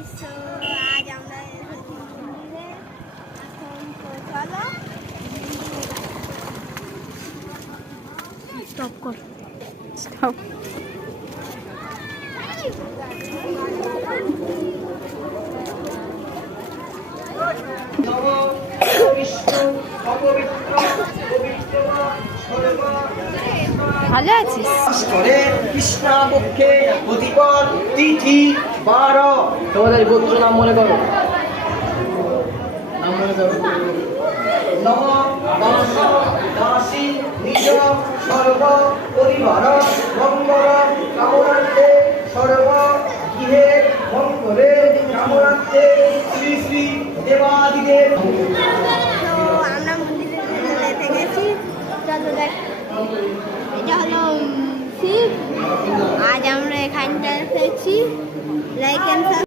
Guys, আজ আমরা এসেছি মন্দিরে। এখন তো চলো স্টপ কর, স্টপ। ভালো আছিস? কৃষ্ণপক্ষে প্রতিপদ তিথি 12। তোমাদের গোত্র নাম মনে করো। নম দাস দাসী নিজ সর্ব পরিবার মঙ্গল কামনার্থে সর্ব গৃহে মঙ্গলে কামনার্থে শ্রী শ্রী দেবাদিদেব। তো আমরা মন্দিরে যেতে গেছি, চলো দেখ। এটা হলো শিব। আজ আমরা এখানটা এসেছি। Like and